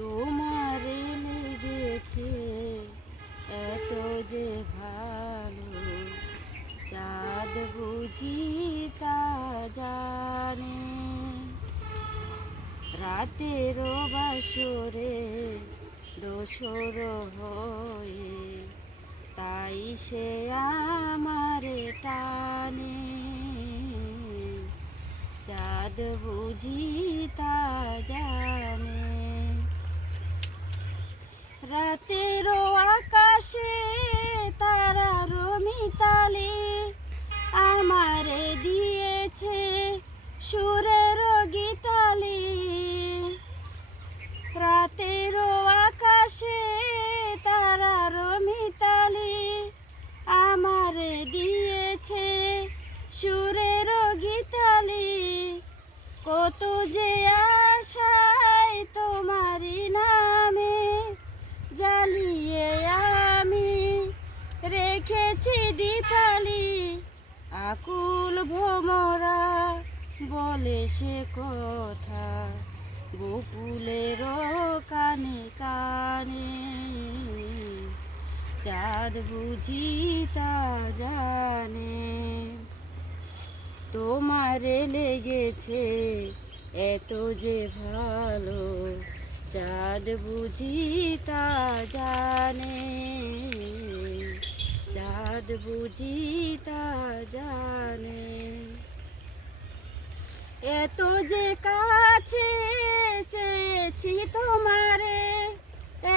তোমারে লেগেছে এত যে ভালো, চাঁদ বুঝি তা জানে। রাতেরও বাসরে দোসর হয়ে, তাই সে আমারে টানে। চাঁদ বুঝি তা জানে। রাতেরও আকাশে তারার মিতালি আমারে দিয়েছে সুরের গীতালি। রাতেরও আকাশে তারার মিতালি আমারে দিয়েছে সুরের গীতালি। কত যে আশায় তোমারি নামে জ্বালিয়ে আমি রেখেছি দীপালি। আকুল ভোমরা বলে সে কথা বকুলের কানে কানে। চাঁদ বুঝি তা জানে। তোমারে লেগেছে এত যে ভালো, চাঁদ বুঝি তা জানে। চাঁদ বুঝি তা জানে। এত যে কাছে চেয়েছি তোমারে,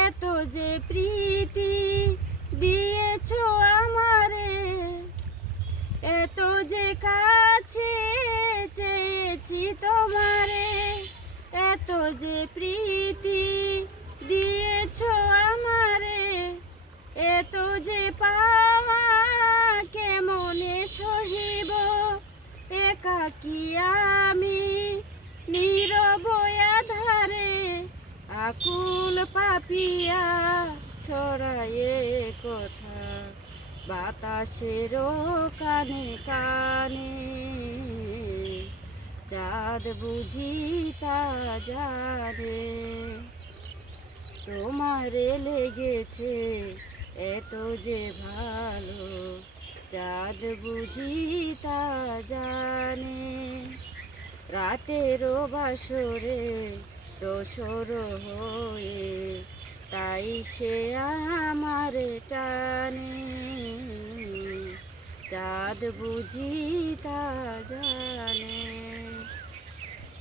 এত যে প্রীতি দিয়েছো আমারে। এত যে কাছে চেয়েছি তোমারে, এত যে প্রীতি দিয়েছো আমারে। এত যে পাওয়া কেমনে সহিব, একাকী আমি নীরব আধারে। আকুল পাপিয়া ছড়ায়ে কথা বাতাসের কানে কানে। চাঁদ বুঝি তা জানে। তোমারে লেগেছে এত যে ভালো, চাঁদ বুঝি তা জানে। রাতেরও বাসরে দোসর হয়ে, তাই সে আমারে টানে। চাঁদ বুঝি তা জানে।